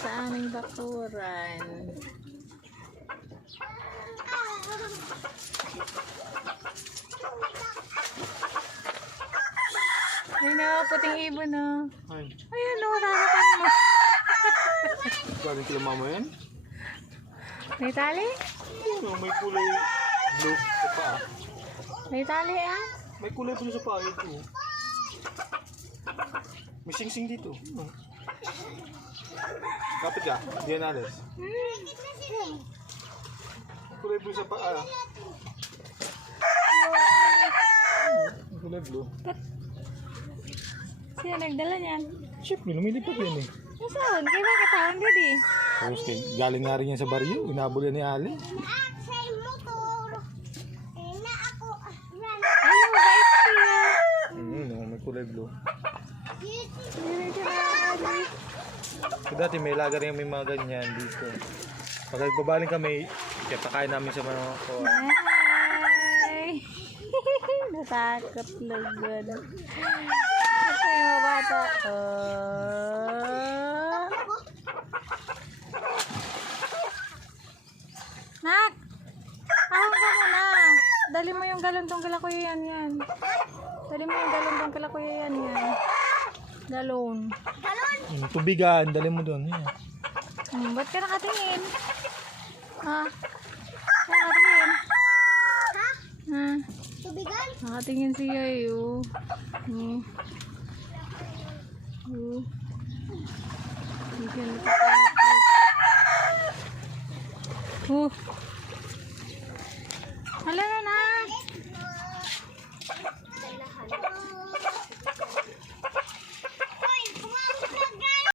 sa aming bakuran. Ayun na, puting ibon na. Ay. Ayun na, rarapan mo. Galing kila mama yan? May tali? Ano, may kulay blue sa paa. May tali ah? May kulay blue sa paa ito. May sing-sing dito. Ano? Kapit ka. Hmm. Kulay blue sa paa. Kulay blue. Sino nagdala niyan? Siyempre, lumilipad yan eh. Nasaan? Kaya bakit tawag ka di? Tapos kay, galing nga rin yan sa baryo. Inabol yan ni Ali. Sa motor. Eh. Ayun, bait siya. Mm, no, may kulay blue. So, dati may laga rin may mga ganyan dito. Pag nagbabaling kami, kaya namin sa mga ko. Ay! Natakot lagod. Ito yung mga bata. Oh. Nak! Ahon ka muna. Dali mo yung galon tong kala kuya yan yan. Dali mo yung galon tong kala kuya yan yan. Galon. Mm, tubigan, dali mo doon. Yan. Hmm, ba't ka nakatingin? Ha? Ba't nakatingin? Ha? Ha? Tubigan? Nakatingin siya eh, oh. Hmm. Oh. Hindi siya natatakot. Oh.